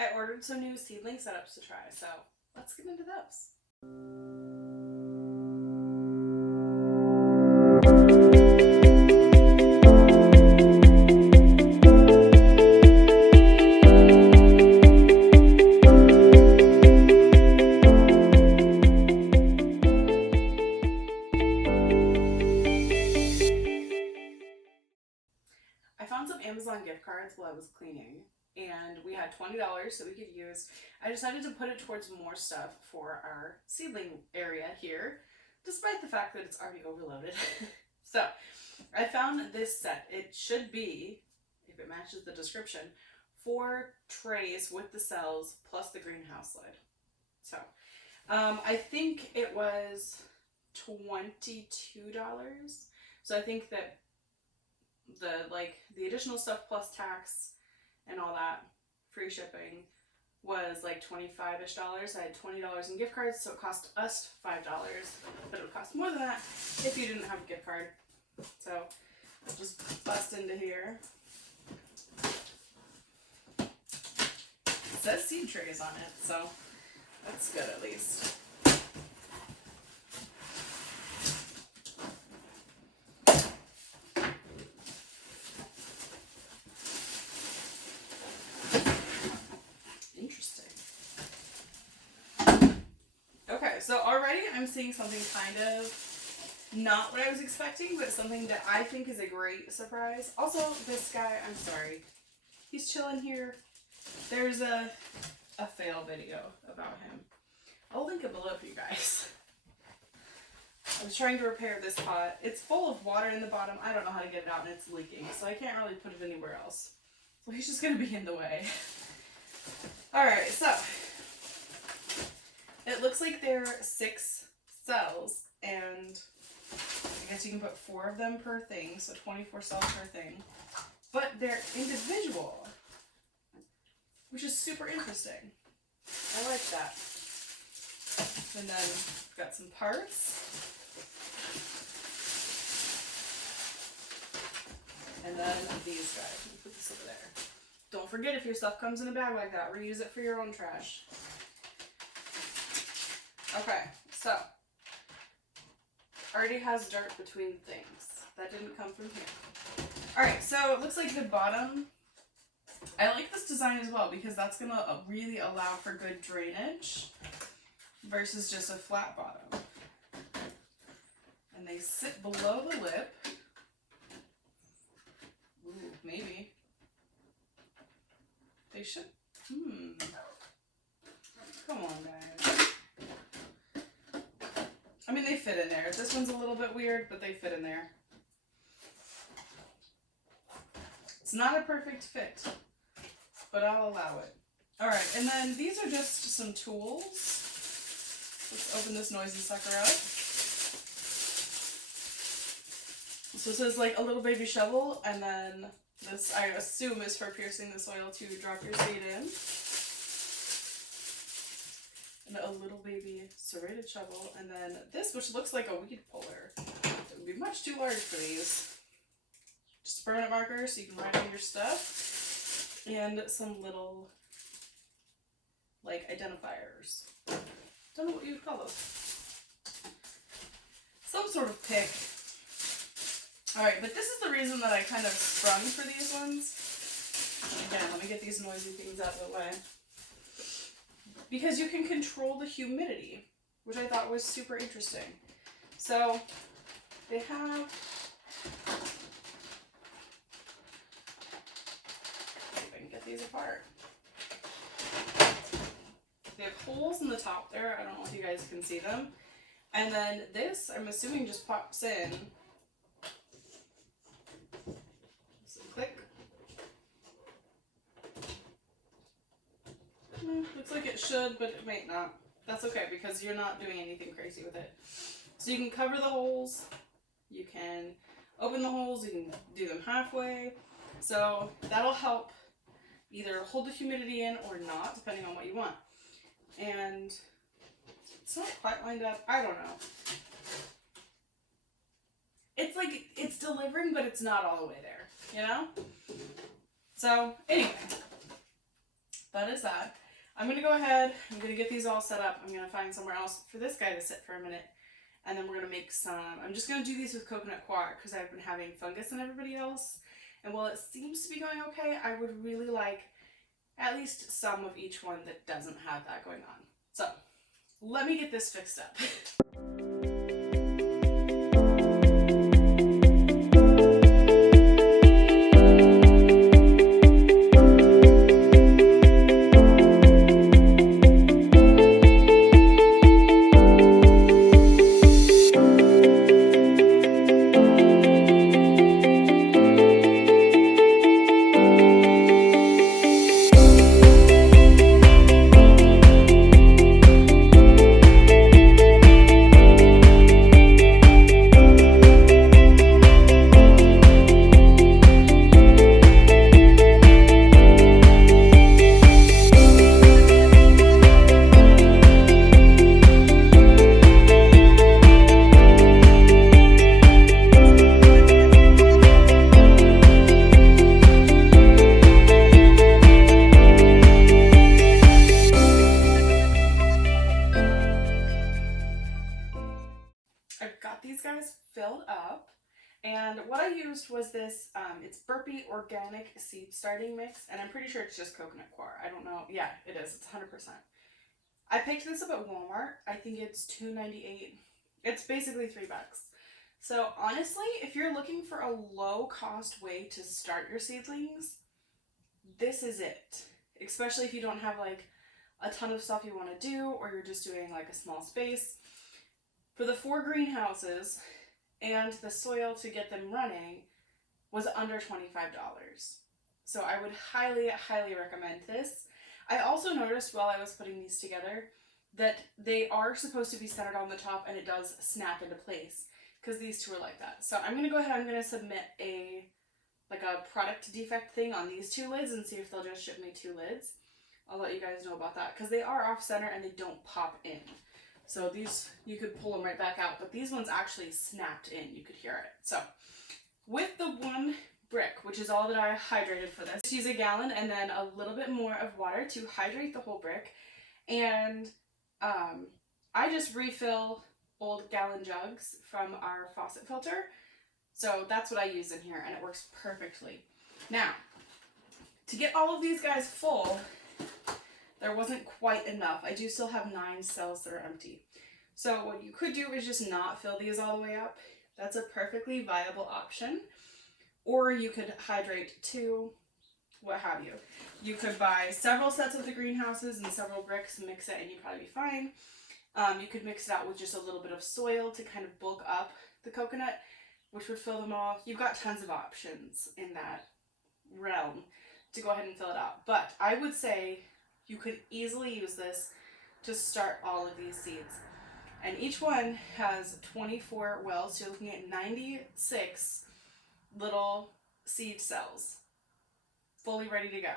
I ordered some new seedling setups to try, so let's get into those. I found some Amazon gift cards while I was cleaning, and we had $20 that we could use. I decided to put it towards more stuff for our seedling area here, despite the fact that it's already overloaded. So I found this set. It should be, if it matches the description, 4 trays with the cells plus the greenhouse lid. So I think it was $22. So I think that the additional stuff plus tax and all that, free shipping, was like $25-ish. I had $20 in gift cards, so it cost us $5, but it would cost more than that if you didn't have a gift card. So I'll just bust into here. It says seed trays on it, so that's good at least. So already I'm seeing something kind of not what I was expecting, but something that I think is a great surprise. Also, this guy, I'm sorry, he's chilling here. There's a fail video about him. I'll link it below for you guys. I was trying to repair this pot. It's full of water in the bottom. I don't know how to get it out and it's leaking, so I can't really put it anywhere else. So he's just going to be in the way. Alright, so it looks like there are 6 cells, and I guess you can put 4 of them per thing, so 24 cells per thing. But they're individual, which is super interesting. I like that. And then we've got some parts. And then these guys. Let me put this over there. Don't forget, if your stuff comes in a bag like that, reuse it for your own trash. Okay, so already has dirt between things. That didn't come from here. Alright, so it looks like the bottom, I like this design as well because that's going to really allow for good drainage versus just a flat bottom. And they sit below the lip. Ooh, maybe. They should. Come on, guys. I mean, they fit in there. This one's a little bit weird, but they fit in there. It's not a perfect fit, but I'll allow it. Alright, and then these are just some tools. Let's open this noisy sucker up. So this is like a little baby shovel, and then this, I assume, is for piercing the soil to drop your seed in. And a little baby serrated shovel, and then this, which looks like a weed puller. It would be much too large for these. Just a permanent marker so you can write on your stuff, and some little, like, identifiers. Don't know what you would call those. Some sort of pick. Alright, but this is the reason that I kind of sprung for these ones. Again, let me get these noisy things out of the way. Because you can control the humidity, which I thought was super interesting. So they have, see if I can get these apart. They have holes in the top there. I don't know if you guys can see them. And then this, I'm assuming, just pops in. So click. Looks like it should, but it might not. That's okay because you're not doing anything crazy with it. So you can cover the holes, you can open the holes, you can do them halfway. So that'll help either hold the humidity in or not, depending on what you want. And it's not quite lined up. I don't know. It's like, it's delivering, but it's not all the way there, you know? So anyway. that is that. I'm going to go ahead, I'm going to get these all set up. I'm going to find somewhere else for this guy to sit for a minute. And then we're going to make some, I'm just going to do these with coconut coir because I've been having fungus and everybody else. And while it seems to be going okay, I would really like at least some of each one that doesn't have that going on. So let me get this fixed up. Filled up, and what I used was this it's Burpee organic seed starting mix, and I'm pretty sure it's just coconut coir. I don't know. Yeah, it is. It's 100%. I picked this up at Walmart. I think it's $2.98. It's basically $3. So honestly, if you're looking for a low cost way to start your seedlings, this is it. Especially if you don't have like a ton of stuff you want to do, or you're just doing like a small space. For the 4 greenhouses and the soil to get them running was under $25. So I would highly, highly recommend this. I also noticed while I was putting these together that they are supposed to be centered on the top, and it does snap into place because these two are like that. So I'm going to go ahead, I'm going to submit a product defect thing on these 2 lids and see if they'll just ship me 2 lids. I'll let you guys know about that because they are off center and they don't pop in. So these, you could pull them right back out, but these ones actually snapped in. You could hear it. So with the 1 brick, which is all that I hydrated for this, just use a gallon and then a little bit more of water to hydrate the whole brick. And I just refill old gallon jugs from our faucet filter. So that's what I use in here, and it works perfectly. Now, to get all of these guys full, there wasn't quite enough. I do still have 9 cells that are empty. So what you could do is just not fill these all the way up. That's a perfectly viable option. Or you could hydrate 2, what have you. You could buy several sets of the greenhouses and several bricks, mix it, and you'd probably be fine. You could mix it out with just a little bit of soil to kind of bulk up the coconut, which would fill them all. You've got tons of options in that realm to go ahead and fill it out. But I would say you could easily use this to start all of these seeds. And each one has 24 wells, so you're looking at 96 little seed cells, fully ready to go.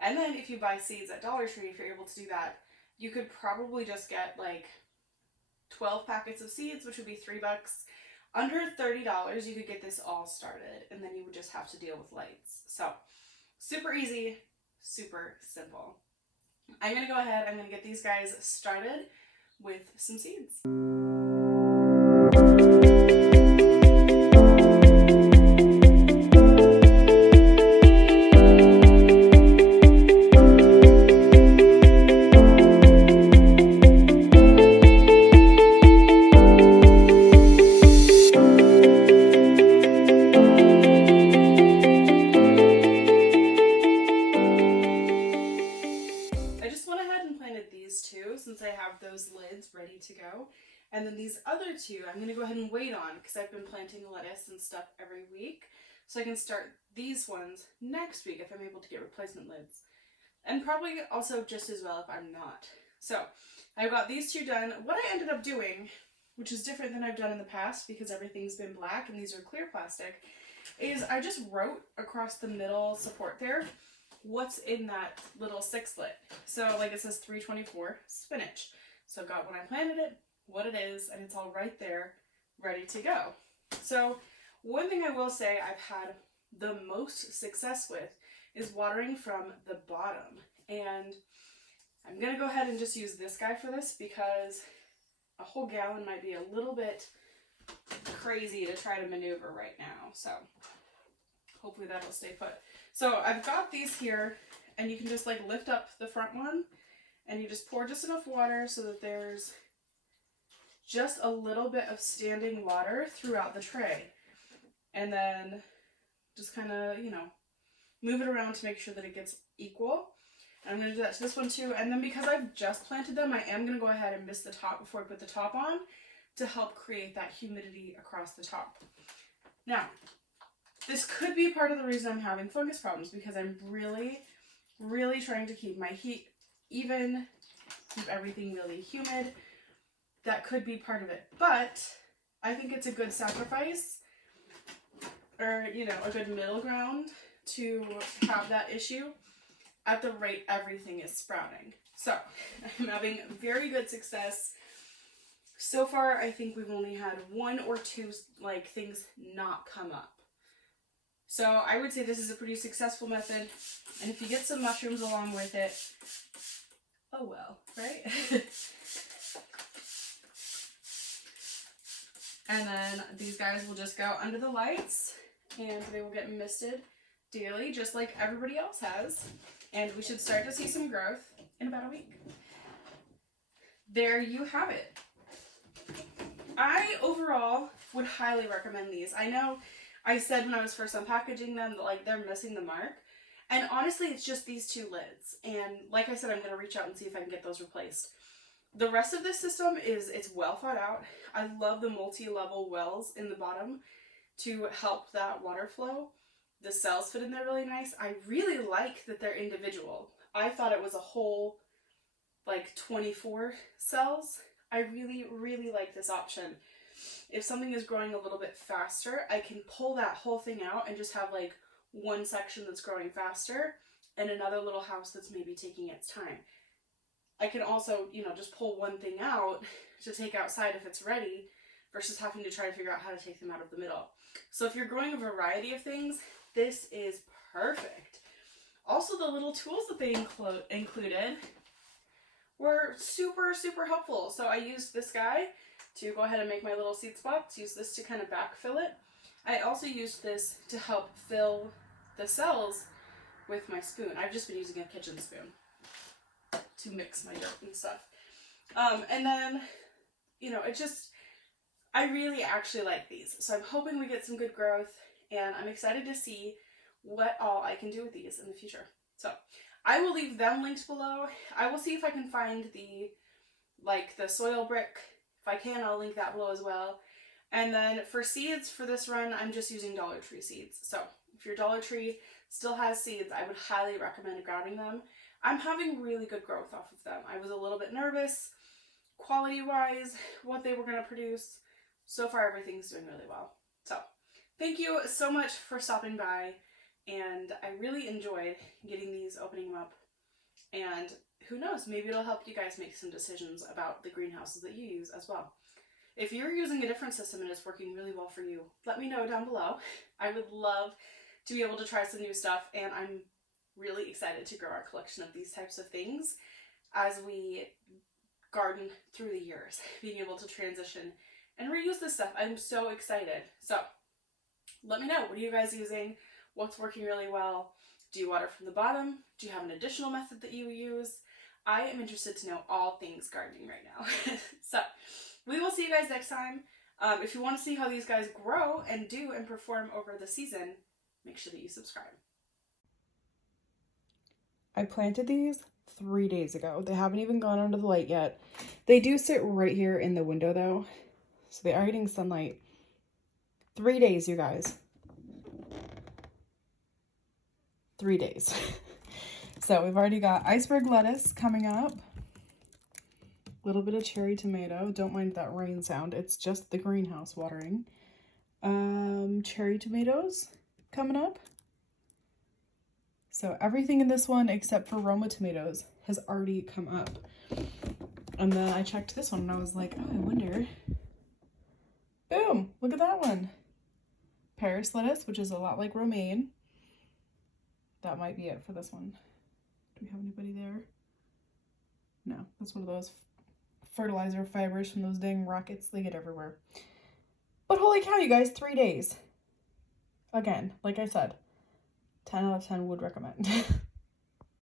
And then if you buy seeds at Dollar Tree, if you're able to do that, you could probably just get like 12 packets of seeds, which would be $3. Under $30, you could get this all started, and then you would just have to deal with lights. So super easy, super simple. I'm going to go ahead, I'm going to get these guys started with some seeds. Since I have those lids ready to go. And then these other 2 I'm going to go ahead and wait on because I've been planting lettuce and stuff every week. So I can start these ones next week if I'm able to get replacement lids. And probably also just as well if I'm not. So I've got these 2 done. What I ended up doing, which is different than I've done in the past because everything's been black and these are clear plastic, is I just wrote across the middle support there what's in that little 6-lit. So like it says 324 spinach. So got when I planted it, what it is, and it's all right there, ready to go. So one thing I will say I've had the most success with is watering from the bottom. And I'm going to go ahead and just use this guy for this because a whole gallon might be a little bit crazy to try to maneuver right now. So hopefully that'll stay put. So I've got these here, and you can just like lift up the front one and you just pour just enough water so that there's just a little bit of standing water throughout the tray. And then just kind of, you know, move it around to make sure that it gets equal. And I'm going to do that to this one too. And then because I've just planted them, I am going to go ahead and mist the top before I put the top on to help create that humidity across the top. Now, this could be part of the reason I'm having fungus problems, because I'm really, really trying to keep my heat even, keep everything really humid. That could be part of it. But I think it's a good sacrifice, or, you know, a good middle ground to have that issue at the rate everything is sprouting. So I'm having very good success. So far, I think we've only had 1 or 2 like things not come up. So I would say this is a pretty successful method. And if you get some mushrooms along with it, oh well, right? And then these guys will just go under the lights and they will get misted daily, just like everybody else has. And we should start to see some growth in about a week. There you have it. I overall would highly recommend these. I know I said when I was first unpackaging them that like they're missing the mark. And honestly, it's just these 2 lids. And like I said, I'm going to reach out and see if I can get those replaced. The rest of this system it's well thought out. I love the multi-level wells in the bottom to help that water flow. The cells fit in there really nice. I really like that they're individual. I thought it was a whole like 24 cells. I really, really like this option. If something is growing a little bit faster, I can pull that whole thing out and just have like one section that's growing faster and another little house that's maybe taking its time. I can also, you know, just pull one thing out to take outside if it's ready versus having to try to figure out how to take them out of the middle. So if you're growing a variety of things, this is perfect. Also, the little tools that they included were super, super helpful. So I used this guy to go ahead and make my little seed spots, use this to kind of backfill it. I also used this to help fill the cells with my spoon. I've just been using a kitchen spoon to mix my dirt and stuff. And then, you know, I really actually like these. So I'm hoping we get some good growth, and I'm excited to see what all I can do with these in the future. So I will leave them linked below. I will see if I can find the soil brick. If I can, I'll link that below as well. And then for seeds for this run, I'm just using Dollar Tree seeds. So if your Dollar Tree still has seeds, I would highly recommend grabbing them. I'm having really good growth off of them. I was a little bit nervous, quality-wise, what they were going to produce. So far, everything's doing really well. So thank you so much for stopping by, and I really enjoyed getting these, opening them up, and who knows, maybe it'll help you guys make some decisions about the greenhouses that you use as well. If you're using a different system and it's working really well for you, let me know down below. I would love to be able to try some new stuff, and I'm really excited to grow our collection of these types of things as we garden through the years, being able to transition and reuse this stuff. I'm so excited. So let me know, what are you guys using? What's working really well? Do you water from the bottom? Do you have an additional method that you use? I am interested to know all things gardening right now. So we will see you guys next time. If you want to see how these guys grow and do and perform over the season, make sure that you subscribe. I planted these 3 days ago. They haven't even gone under the light yet. They do sit right here in the window though, so they are getting sunlight. 3 days, you guys. 3 days. So we've already got iceberg lettuce coming up. A little bit of cherry tomato. Don't mind that rain sound. It's just the greenhouse watering. Cherry tomatoes coming up. So everything in this one except for Roma tomatoes has already come up. And then I checked this one and I was like, oh, I wonder. Boom! Look at that one. Paris lettuce, which is a lot like romaine. that might be it for this one. Do we have anybody there? No, that's one of those fertilizer fibers from those dang rockets. They get everywhere. But holy cow, you guys, 3 days. Again, like I said, 10 out of 10 would recommend.